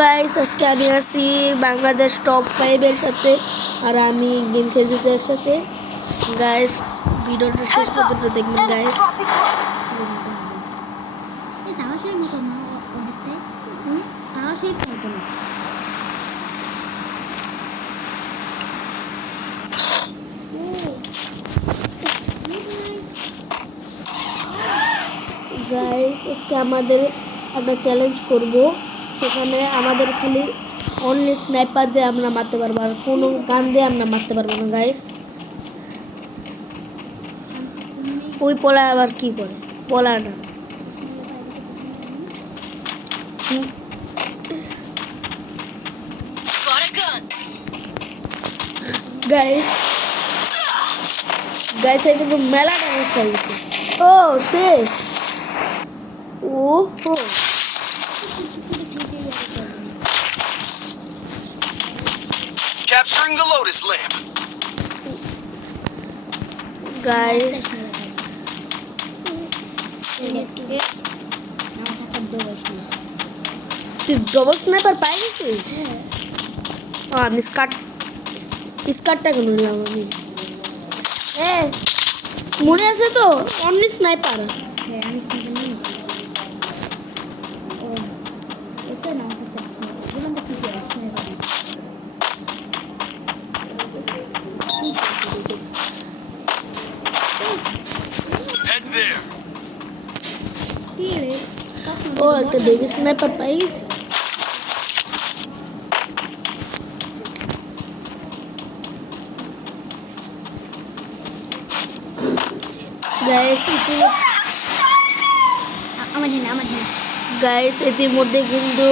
Guys, আজকে আমি আছি বাংলাদেশ টপ 5 এর সাথে আর আমি গেম খেলতেছি একসাথে। গাইস ভিডিওটা শেষ পর্যন্ত দেখবেন গাইস। গাইস আজকে আমাদের একটা চ্যালেঞ্জ করব, সেখানে আমাদের খালি অনলি স্নাইপার দিয়ে আমরা মারতে পারবো, আর কোনো গান দিয়ে আমরা মারতে পারবো না গাইস। ওই পলা আবার কি করে, পলা না গাইস। গাইস কিন্তু মেলা ড্যামেজ খাইছে। ও শেষ। ওহো Capturing the Lotus Lamp. guys, তুই ডবল স্নাইপার পাই গেছিস? আমি স্কার্টটা কেন নিলাম আমি? মনে আছে তো, অনলি স্নাইপার। Head there. ও একটা বেবি স্নাইপার পাই গেছি। গাইস ইতিমধ্যে কিন্তু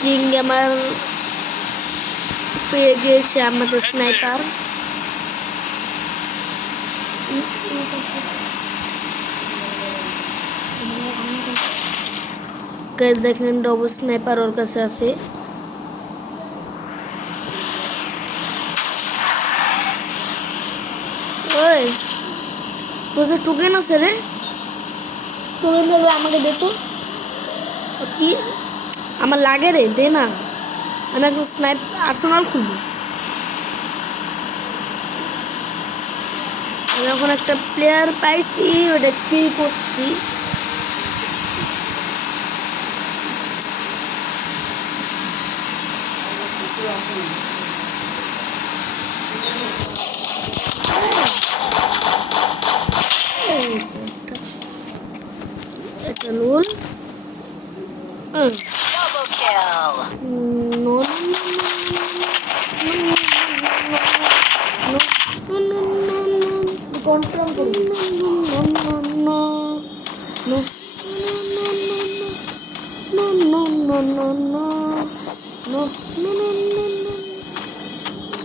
কিং গেমার পেয়ে গিয়েছে আমাদের স্নাইপার। গাইস দেখেন ডবল স্নাইপার ওর কাছে আছে। ওই তোর টুকেন আছে রে, তোর আমাকে দে তো। কি আমার লাগে রে, দে না। আমি এখন স্নাইপ আর্সেনাল খুলবো। আমি এখন একটা প্লেয়ার পাইছি, ওটা কি করছি। এটা লোল কনফার্ম করুন।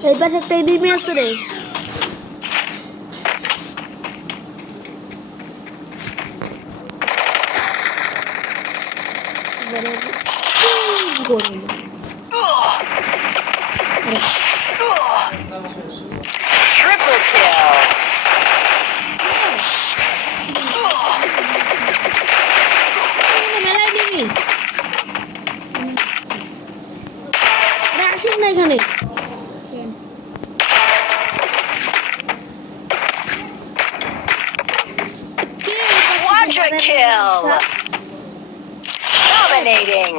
এই পাশে একটা এনিমি আছে রে। Triple kill. মেলায় দিবি আসিস না এখানে। Quadra kill. Dominating.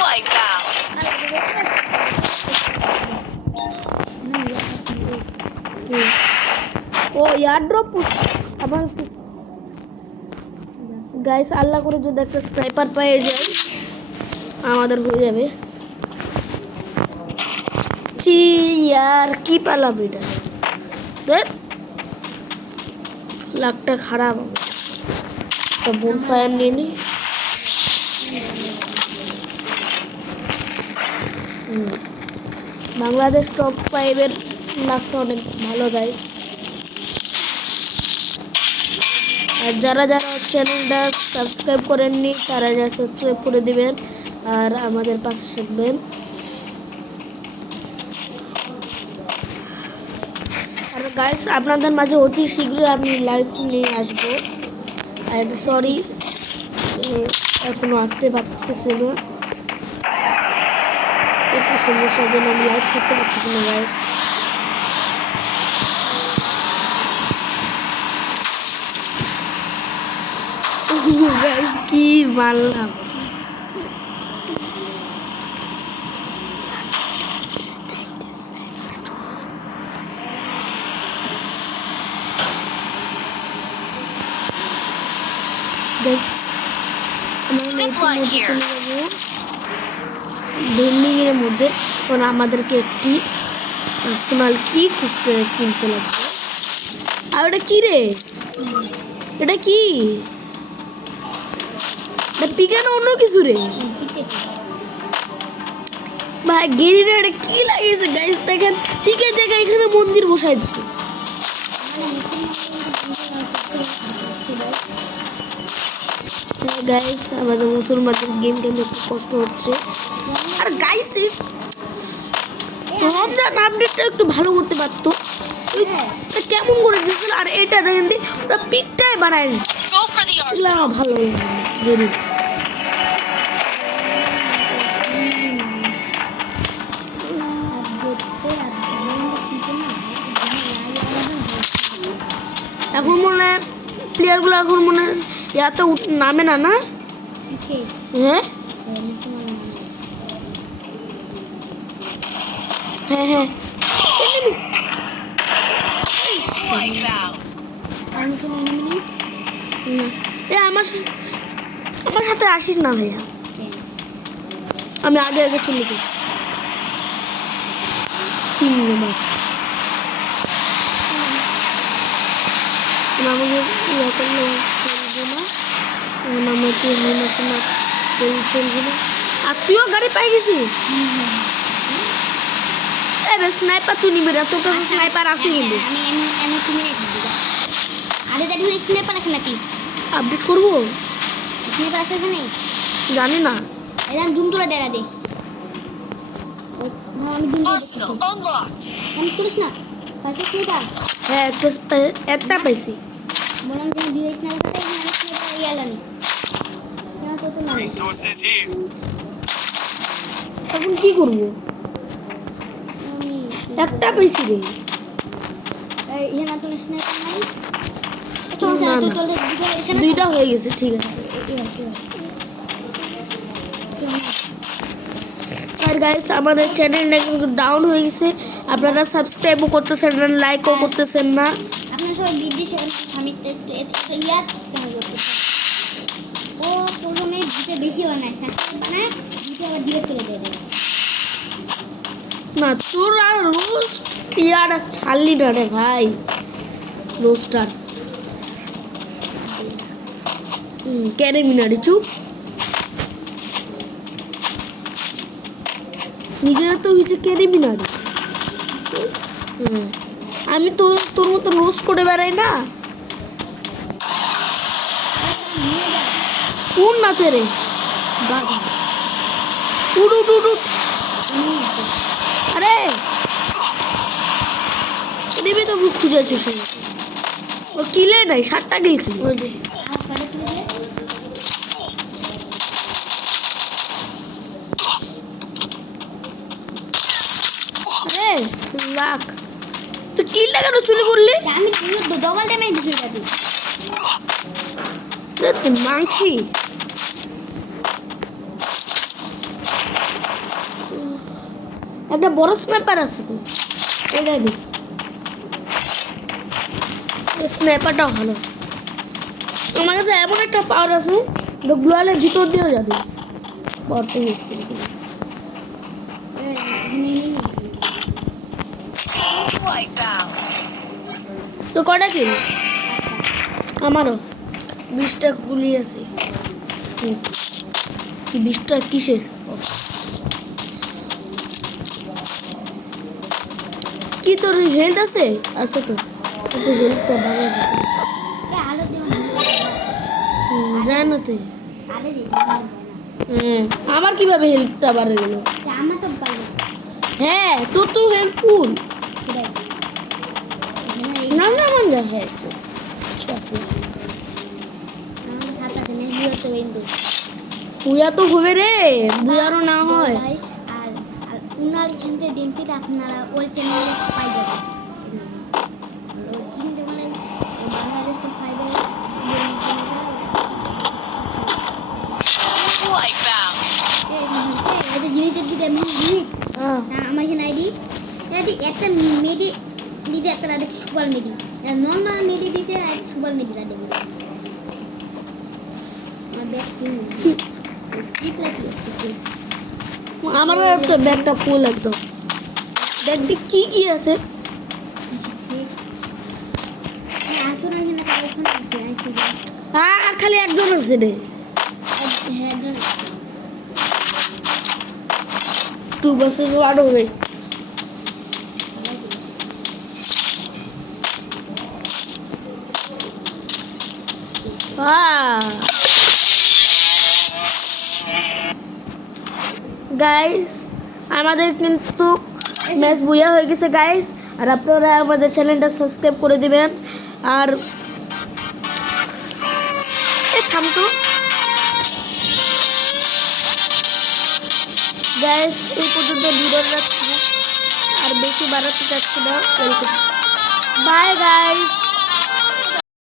Wipe out. ও এয়ারড্রপ আবার গাইস, আল্লাহ করে যদি একটা স্নাইপার পেয়ে যায় আমাদের হয়ে যাবে। চি ইয়ার কি পালাম এটা, দেখ লাকটা খারাপ। একটা বোন ফায়ার নিয়ে নি। বাংলাদেশ টপ 5 এর লাকটা অনেক ভালো গাইস। আর যারা যারা চ্যানেলটা সাবস্ক্রাইব করেননি তারা যা সাবস্ক্রাইব করে দিবেন আর আমাদের পাশে থাকবেন। আর গাইস আপনাদের মাঝে অতি শীঘ্রই আমি লাইভ নিয়ে আসবো। আই এম সরি এখনো আসতে পারতেছে না, একটু সমস্যার জন্য আমি লাইভ করতে পারতেছি না গাইস। গাইস কি মারলাম, গাইস আমরা Zipline here. চলে যাবো বিল্ডিং এর মধ্যে। কারণ আমাদেরকে একটি পার্সোনাল কি খুঁজতে কিনতে লাগবে। আর ওটা কি রে, এটা কি, এটা পিকে না অন্য কিছু রে ভাই? গেরিরা এটা কি লাগিয়েছে গাইস, দেখেন পিকের জায়গায় এখানে মন্দির বসাই দিচ্ছে। গাইস আমাদের মুসলমানদের গেম খেলতে একটু কষ্ট হচ্ছে। আর গাইস রমজান আপডেটটা একটু ভালো করতে পারতো, এটা কেমন করে দিয়েছিল। আর এটা দেখেন দি ওরা পিকটাই বানায় দিচ্ছে, Go for the এগুলো arsenal. আমার ভালো লাগে না গেরি। এখন মনে হয় প্লেয়ারগুলো এখন মনে হয় ইয়াতে নামে না না। হ্যাঁ হ্যাঁ হ্যাঁ Wipe out. না, এ আমার সাথে আসিস না ভাইয়া, আমি আগে আগে চলে যাই। 3 নম্বর আমাকে ইয়া করলে চলবে না, আমাকে হেলমেট না চলবে না। আর তুইও গাড়ি পাই গেছি, এ স্নাইপার তুই নিবি না, তোর কাছে স্নাইপার আছে কিন্তু। আমি কিনে রেখে দিই। আরে দেখুন স্নেপার আছে নাকি? আপডেট করবো স্নেপার আছে এখানে? জানি না। একদম জুম তুলে দেখা দে। আমি জুম তুলে Arsenal unlocked. আমি তুলিস না পাশে স্নেপার হ্যাঁ একটা পাইছি। বললাম যে দিয়ে স্নেপার এখানে স্নেপার ইয়ালানি স্নেপার তো না। Resources here. এখন কি করবো, আমি একটা পাইছি রে। এই না তুলিস স্নেপার নাই। চল না, চল না। চল এখানে দুইটা হয়ে গেছে, ঠিক আছে। আর গাইস আমাদের চ্যানেলটা কিন্তু ডাউন হয়ে গেছে, আপনারা সাবস্ক্রাইবও করতেছেন না, লাইকও করতেছেন না। আপনারা সবাই বিদেশে আমি ইয়াদ কেন করতেছে? ও প্রথমে ভিটে বেশি বানায়, সাবস্ক্রাইব বানায় ভিটে আবার ডিলেট করে দেবে। না তোর আর রোস্ট ইয়ার ছাড়লি না রে ভাই, রোস্টার কেন মিনারে চুপ, নিজের তো হয়েছে কেনে মিনারে। আমি তোর মতো রোস্ট করে বেড়াই না। কোন নাচে রে গাধা, উঠ উঠ উঠ উঠ। আরে দেবে তো বুক খুঁজে চুষে, ও কিলে নাই 7টা কিল খালি। ওই যে আর পরে তুলে দে। আরে লাখ তুই কিলটা কেন চুরি করলি? আমি ডবল ড্যামেজ দিছি এটাতে। মাংসি একটা বড় স্নাইপার আছে তো, এটা দি স্নাইপারটাও ভালো। আমার কাছে এমন একটা পাওয়ার আছে, গ্লোয়ালের ভিতর দিয়েও যাবে, পাওয়ারটা ইউজ করে দিই। Wipe out. তো কটা কিল? আমারও 20টা গুলি আছে। কি 20টা কিসের? কি তোর হেলথ আছে? আছে তো, একটু হেলথটা বাড়াই দিতে। যায় না তুই? হ্যাঁ আমার কিভাবে হেলথটা বাড়ে গেল? আমার তো পারবে হ্যাঁ তোর তো হেল্পফুল না না মান যা হ্যাঁ আমার সাথে আছে নেই তো কিন্তু বুয়া তো হবে রে, বুয়ারও না হয়। গাইস আর আর উনার এখান থেকে ডিমটিতে আপনারা ওই চ্যানেলে পাই যাবেন। ওই ডিমটা মানে বাংলাদেশ তো 5 এর Wipeout. এটা জিনিসের দিকে আমি জিনিস হ্যাঁ আমার এখানে আইডি এটি একটা মেডি দিতে একটা রাডে সুপার মেডি নর্মাল মেডি দিতে আর সুপার মেডি রাডে আমার ব্যাগ কি প্লাস আমার তো ব্যাগটা ফুল একদম। দেখ দেখ কি কি আছে। আছো না এখানে কালেকশন আছে আর খালি একজন আছে রে। হ্যাঁ 2 versus 1 হবে। গাইস আমাদের কিন্তু ম্যাচ বুয়া হয়ে গেছে গাইস। আর আপনারা আমাদের চ্যানেলটা সাবস্ক্রাইব করে দিবেন। আর থাম তো গাইস, এই পর্যন্ত ভিডিওটা আর বেশি বাড়াতে চাচ্ছি না। Bye guys.